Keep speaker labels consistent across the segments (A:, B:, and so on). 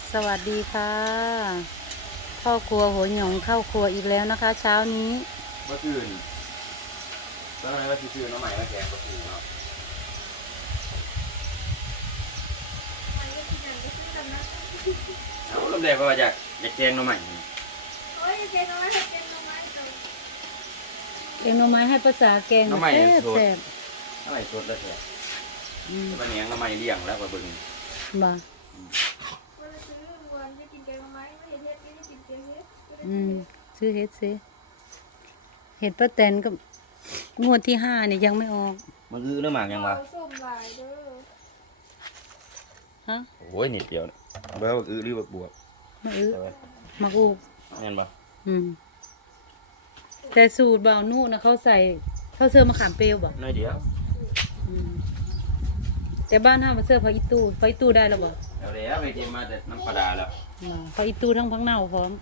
A: สวัสดีค่ะพ่อครัวหัวหยองเข้าครัวอีกแล้วนะคะ เช้านี้
B: เมื่อคืนตอนนั้นว่าชื่อน้องใหม่มาแกงเมื่อคืนเนาะเอาลำแรกก็ว่าอยากแกงน้องใหม่
A: เองหน่อไม้ให้ภาษาแกง
B: น้องใหม่
A: แซ่บ
B: น้องใหม่สดแล้วแท้
A: ๆ
B: มันเนี้ยงน้องใหม่เลี้ยงแล้วก็เบิ่ง
A: บ่ซื้อเห็ดซิเห็ดป้าแตนกับงวดที่5เนี่ยยังไม่ออก
B: มันอื้อเรื่องหมากยังวะ
A: ฮะ
B: โอ้ยนิดเดียวแล้วอื้อหรือบักบวบ
A: มามาอูก
B: แม่นปะ
A: แต่สูตรบ่าวนู่นนะเขาใส่เขาเสื้อมะขามเปรี้ยวบ่
B: น้อยเดียว
A: แต่บ้านห้ามาเสื้อพออีตู้ได้แล้วบ่
B: แล้วไปเก็บมาแต่น้ำปลาดาแล้ว
A: พออีตู้ทั้งพังเน่าพร้อม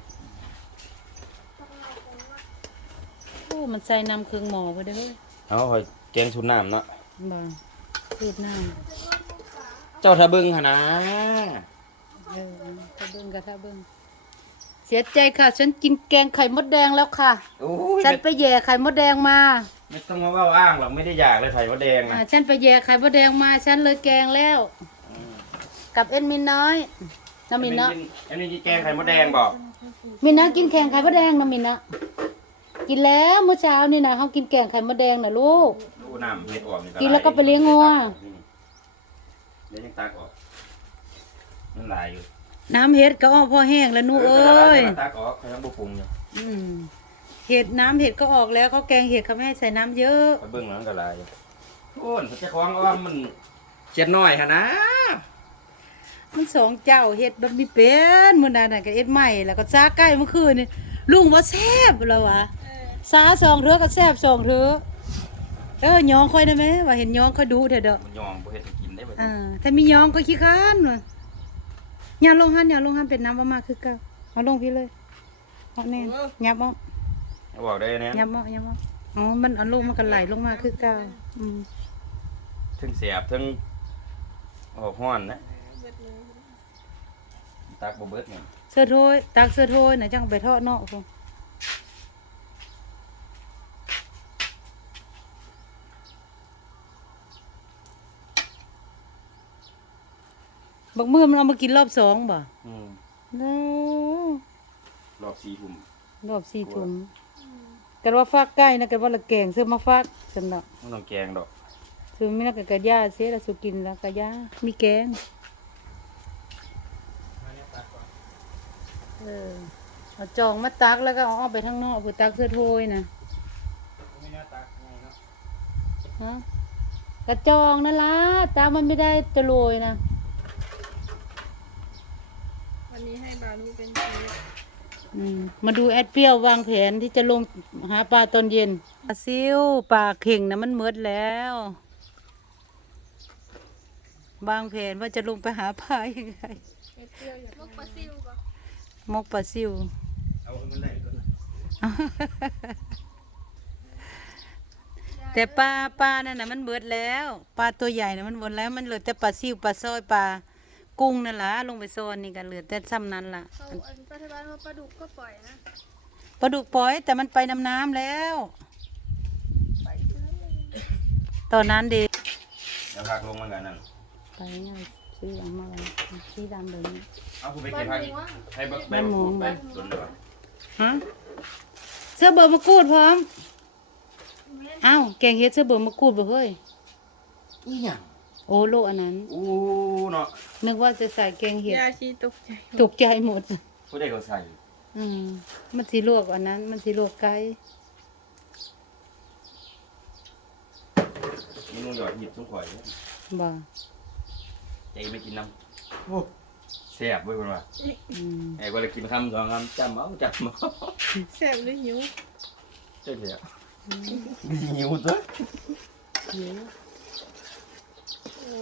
A: โอ้มันใส่น้ำเครื่องหม้อไปเด้อเฮ้ย
B: เอาหอยแกงชุนน้ำเนาะ
A: บ่สูตรน้
B: เจ้าทะเบิ่งหนนะ
A: ำถ้าเบิ่งก็ถ้าเบิ่งเสียใจค่ะฉันกินแกงไข่มดแดงแล้วค่ะ
B: โอ้ย
A: ฉันไปแย่ไข่มดแดงมา
B: ไม่ต้องมาว่าอ้างหรอกไม่ได้อยากเลยไข่มดแดงนะ
A: ฉันไปแย่ไข่มดแดงมาฉันเลยแกงแล้ว กับเอ็นมินน้อยน้ำมินเนาะ
B: อันนี้กินแกงไข่มดแดงบอก
A: มินนะกินแกงไข่มดแดงน้ำมินนะกินแล้วเมื่อเช้านี่นะเขากินแกงไข่มดแดงนะลูก
B: ดูน้ำเม็ดออก
A: กินแล้วก็ไปเลี้ยงงัว
B: เดี๋ยวยังตักออกมันลายอยู่
A: น้ำเห็ดก็ออกพอแห้งแล้วนู่เอ้ย
B: ตักออกเขายังบุปรุงอยู่
A: เห็ดน้ำเห็ดก็ออกแล้วเขาแกงเห็ดเขาไม่ให้ใส่น้ำเยอะ
B: ไปเบิ้งแล้วก็ลายอยู่โอ้ยเจ้าของว่ามันเช็ดน้อยฮะนะ
A: มันสองเจ้าเห็ดแบบมีเป็นมื้อนั้นน่ะก็เอ็ดใหม่แล้วก็ซาใกล้เมื่อคืนนี่ลุงว่าแซ่บแล้ววะซาสองเทื่อก็แซ่บสองเทื่อยองค่อยได้ไหมว่าเห็นยองค่อยดูเถอะเด้อ
B: มันยอมบ่เฮ็ดให้กินได้บ่
A: ถ้ามียองก็ขี้ค้านว่ะอย่าลงหันเป็นน้ำบ่มากคือเก่าเอาลงพี่เลยเอาแน่นยับเอา
B: บอกได้เนี่ย
A: ยับเอาอ๋อมันเอาลงมันก็ไหลลงมาคือเก่า
B: ถึงเสียบถึงออกห้อนนะตักบ่เบิดเนี่ย
A: เสื้อโทยตักเสื้อโทยน่ะจังไปทอดเนาะพุ่นบักมือมันเอามากินรอบ2บ่เด้อ
B: รอบ4 ทุ่ม
A: รอบ4 ทุ่มกันว่าฟากใกล้นะกันว่าละแกงเสื้อมาฟากสำหรับ
B: มันต้องแกงดอก
A: ซื้อมีนักกะย่าเสียแล้วสุกินแล้วกะย่ามีแกงเอาจองมาตักแล้วก็เอาออกไปข้างนอกคือตักเสื้อโทยนะฮะกระจองนั่นล่ะตามันไม่ได้จะโรยนะ
C: วันนี้ให้บาลูเป็นเชฟ
A: มาดูแอดเปรี้ยววางแผนที่จะลงหาปลาตอนเย็นปลาซิวปลาเข่งนะมันเมิดแล้ววางแผนว่าจะลงไปหาปลายังไง
C: มกปลาซิวก่อน
A: มกปลาซิว
B: เอาให้มันได้ก่อนนะ
A: แต่ปลานั่นน่ะมันเบิดแล้วปลาตัวใหญ่น่ะมันหมดแล้วมันเหลือแต่ปลาซิวปลาซอยปลากุ้งนั่นล่ะลงไปโซนนี่ก็เหลือแต่ซ้ำนั้นล่ะ
C: เขาอันปัจจุบันว่าปลาดุกก็ปล่อยนะ
A: ปลาดุกปล่อยแต่มันไปน้ำแล้ว
C: ไปซื้อเลย
A: ตอนนั้นดี
B: เดี๋ยวพักลงมันกันนั่น
A: ไปง่ายซื้ออย่างมาเลยสีดำแบบนี้
B: เอาคุณไปเก็บผักให้ใบไปส่วนเดียว
A: ฮะเสื้อเบอร์มะกรูดพร้อมอ้าวแกงเฮ็ดเสื้อเบอร์มะกรูดบ่เฮ้ย
B: อีหยัง
A: โอ้โลอันนั้น
B: อู้เนาะ
A: นึกว่าจะใส่แกงเห็ด
C: ยาชีตกใจ
A: ตกใจหมด
B: ผู้ใดเขาใส่
A: มันสีลวกอันนั้น มันสีลวกไก่
B: นี่นุ่งหยอดหยิบซุ้มข่อย
A: บ่
B: ใจไม่กินน้ำโอ้แซ่บเว้ยคนว่า ไอ้เวลากินคำสองคำจำเอา
C: แสบหรือหิว
B: เจ๊เสียหิวตัว
A: เยอะ
C: โอ้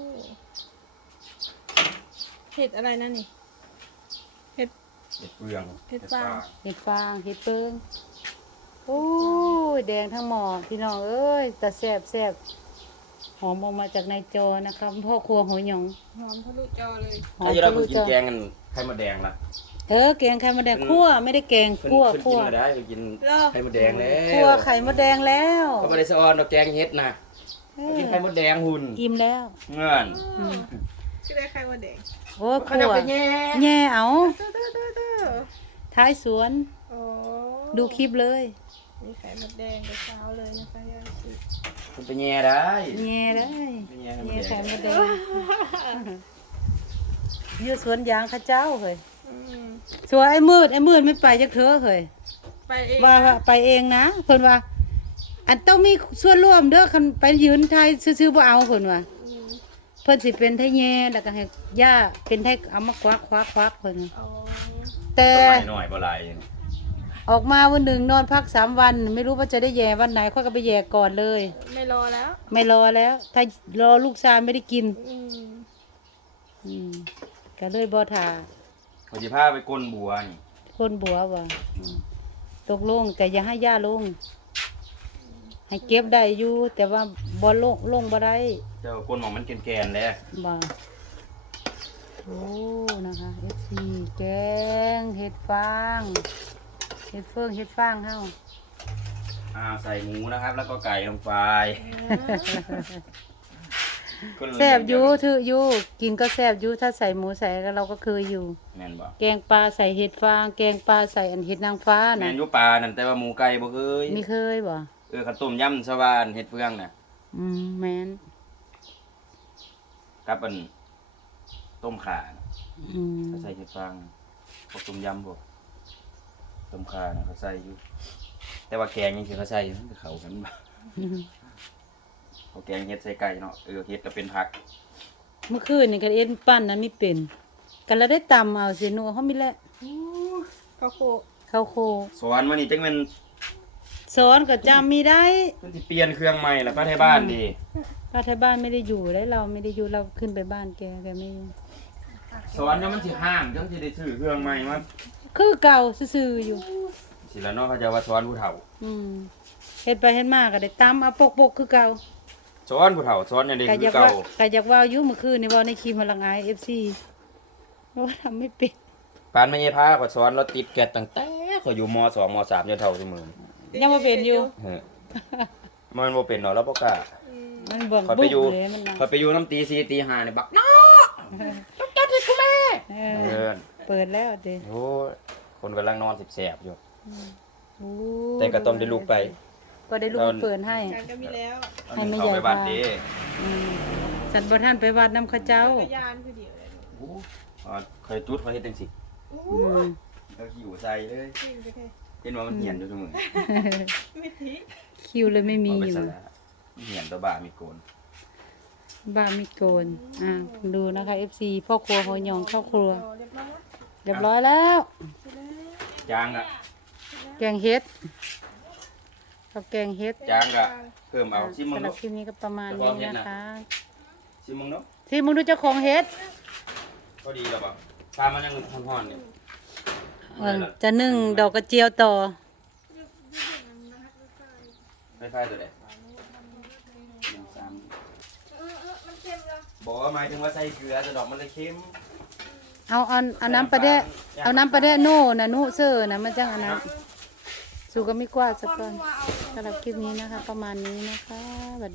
C: เห็ดอะไรนั่นนี่เห็ด
B: เห็ดเปลือง
C: เห็ดฟาง
A: เห็ดฟางเห็ดเปิงโอ้ยแดงทั้งหม้อพี่น้องเอ้ยแต่แซ่บหอมออกมาจากในจอนะคะพ่อครัวหัวหยอง
C: หอมทะลุจอเลย
A: หอ
B: ถ้าม จะเรา
A: ทะลุ
B: กิ
A: จ
B: น
A: อ
B: แกงกันไข่มดแดงล่ะ
A: แกงไข่มดแดงคั่วไม่ได้แกง
B: เพิ่น
A: คั่ว
B: เพิ่น
A: คั่
B: กิ
A: วน
B: มาได้เพิ่นกิน
C: เลิก
B: ไข่มดแดงแล้ว
A: คั่วไข่มดแดงแล้ว
B: ก็บ่ได้สะออนดอกแกงเฮ็ดนะ
A: เอ
B: กิน
A: อ
B: ไข่มดแดงหุ่น
A: อิ่มแล้ว
B: เงื่อน
A: อืม
C: ก็ได้ใครมาแดง
A: โอ้
B: เขา
A: คั่
B: จะ
A: ว
B: ไปแย่
A: แย่เอา
C: เด้อ
A: ท้ายสวน
C: โอ้
A: ดูคลิปเลย
C: มีไข่มดแดงกับเช้าเลยนะคะยายสิ
B: เพิ่นไปแย่ได้
A: แย่เลย
B: ไปแย่ไข่ม
A: แย่
B: ดแด
A: ไข่
B: ง
A: มดแดงอยู่สวนยางเข้าเจ้าเฮ้ย
C: อืม
A: สวนไอ้มืดไม่ไปจักเถอะเฮ้ย
C: ไปเอง
A: ว่าไปเองนะเพิ่นว่า อันต้องมีส่วนร่วมเด้อคันไปยืนไทยซื่อๆบ่เอาเพิ่นว่า
C: อืม
A: เพิ่นสิเป็นไทยแย่แล้วก็ให้ย่าเป็นไทยเอามาควักเพิ่น
C: เอา
A: แต่
B: ต้นไม้หน่อยบ่หลาย
A: ออกมาวันหนึ่งนอนพัก3 วัน ไม่รู้ว่าจะได้แย่วันไหนค่อยก็ไปแย่ก่อนเลย
C: ไม่รอแล้ว
A: ไม่รอแล้ว ถ้ารอลูกชายไม่ได้กิน
C: อืม
A: อืมก็เลยบ่ทา
B: เขาสิพาไปก้นบัวนี่
A: คนบัวว่าตกลงแต่อย่าให้ย่าลง ให้เก็บได้อยู่ แต่ว่าบ่ลงบ่ได้
B: เจ้าก้นหมองมันแก่นๆแล้ว
A: บ่โอ้นะคะ FC แกงเห็ดฟางเห็ดฟางเฮา
B: ใส่หมูนะครับ แล้วก็ไก่ลงไปก็เลย
A: แซ่บอยู่ถืออยู่กินก็แซ่บอยู่ถ้าใส่หมูใส่ก็เราก็เคยอยู่
B: แม่นบ่
A: แกงปลาใส่เห็ดฟาง แกงปลาใส่อันเห็ดนางฟ้า
B: แม่
A: น่ะ
B: นอยู่ปลานั่นแต่ว่าหมูไก่บ่เคย
A: ไม่เคยบ่
B: ข้าวต้มยำสวานเฮ็ดเฟืองน่ะ
A: แม่น
B: กับอันต้มข่าน่ะ
A: อืม
B: เขาใส่เห็ดฟางพวกต้มยำพวกต้มข่าน่ะเขาใส่อยู่แต่ว่าแกงยังสิเขาใส่อยู่มันก็เข้ากันบ่เขาแกงเฮ็ดใส่ไก่เนาะเฮ็ดก็เป็นผัก
A: เมื่อคืนนี่ก็เอ็นปั้นนั้นไม่เป็นกันแล้วได้ตำเอาสิหนูเฮามีแหละ
C: ข้าวโพด
A: ข้าวโค
B: สอนมานี่จังแม่น
A: สอนก็จำมีได้
B: เพิ่นสิเปลี่ยนเครื่องใหม่แล้วป้าไทยบ้านดิ
A: ป้าที่บ้านไม่ได้อยู่ได้เราไม่ได้อยู่เราขึ้นไปบ้านแกไม่อยู่
B: สอนแล้วมันสิห้ามจังสิได้ซื้อเครื่องใหม่มา
A: คือเก่าซื่อๆอยู่
B: สิแล้วเนาะเขาจะว่าสอนผู้เฒ่า
A: เฮ็ดไปเฮ็ดมาก็ได้ตำเอาปกคือเก่า
B: สอนผู้เฒ่าสอนอย่างนี้
A: ก็
B: คื
A: อยา
B: อก เก่า
A: ว่าก็อยากว่าอยู่เมื่อคืนนี่ว่าในคลิปมาลังอาย FC เพราะว่าทำไม่เป็น
B: ปานแม่ยายพาก็สอนเราติดแกะตั้งแต่เขาอยู่ม .2 ม .3 จนเฒ่าซุมื้อ
A: ยังบ่เป็นอยู่
B: เออมันบ่เป็นเนาะแล้วบ่กล้า
C: อืม
A: มันเบิ่ง
B: เขาไป
A: บุ๊
B: อยู่
A: บเลยมันน่ะ
B: เขาไปอยู่น้ำตี4ตี5นี่บักน้อ
A: เอ
B: เอ
A: อ
B: อ
A: เปิดแล้วติ
B: โอ้ยคนกำลังนอนแสบๆอยู่
A: โอ้
B: แต่ก็ต้องได้ลูกไป
A: ก็ได้ลูกมาเปิดให้
C: การก็มีแล้ว
A: ให้แม่
B: เอา
A: ยาย
B: ไปวัด
A: พา
B: ดิ
A: อืมสันบ่ท่านไปวัดนำเขาเจ้า
C: ก็ยานคือเดียวเลย
B: โอ้เคยจุดเขาเฮ็ดจังซี่
C: โอ้
A: อืม
B: เอาหิวใส่เลย
C: จริงไปแค่
B: เห็นว่ามันเหียนอยู่ซุมื้อ
C: ไม่ทิ้ง
A: คิวเลยไม่มี
B: เอาไป
A: อยู่
B: ซะแล้วเหียนตัวบ้ามีโกน
A: บ้ามิโกนดูนะคะ FC พ่อครัวหัวหยองครอบครัว
C: เรียบร้อยแล้ว
A: เรียบร้อยแล้ว
B: จางอะ
A: แกงเฮ็ดข้าวแกงเฮ็ด
B: จางอะเพิ่มเอาชิมมึง
A: สำหรั
B: เนาะ
A: บคลิปนี้ก็ประมาณนี้นะคะ
B: ชิมมึงเนาะ
A: ที่มึงดูเจ้าของเฮ็ด
B: พอดีแล้วบ่ปลามันยังฮ้อนๆนี่
A: จะนึ่งดอกกระเจียวต่อ
B: ไฟตัวใดบอกว่าหมายถึงว่าใส่เกลือแต่ดอกมันเลยเค็ม
A: เอาน้ำปลาแดะเอาน้ำปลาแดะโน่นะนุเซอร์นะมันจังอันนั้นสู่ก็ไม่กว่าสักก่อนสำหรับคลิปนี้นะคะ ประมาณนี้นะคะ